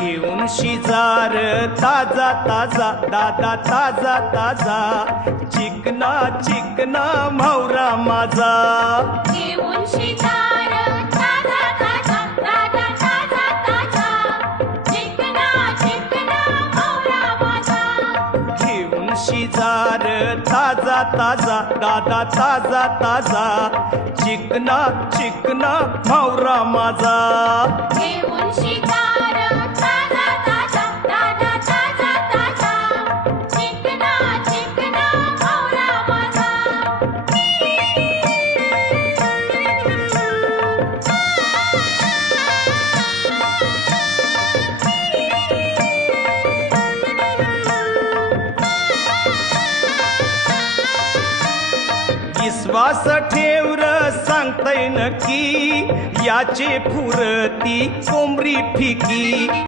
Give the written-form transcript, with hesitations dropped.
घेऊन शिजार ताजा ताजा दादा ताजा ताजा चिकना चिकना म्हावरा माझा घेऊन शिजार ताजा ताजा दादा ताजा ताजा चिकना चिकना म्हावरा माझा घेऊन शिजार ताजा ताजा दादा ताजा ताजा चिकना चिकना म्हावरा माझा घेऊन शिकार ताजा ताजा दादा ताजा ताजा चिकना चिकना म्हावरा माझा विश्वास ठेवर सांगतय नक्की याचे फुरती कोंबरी फिकी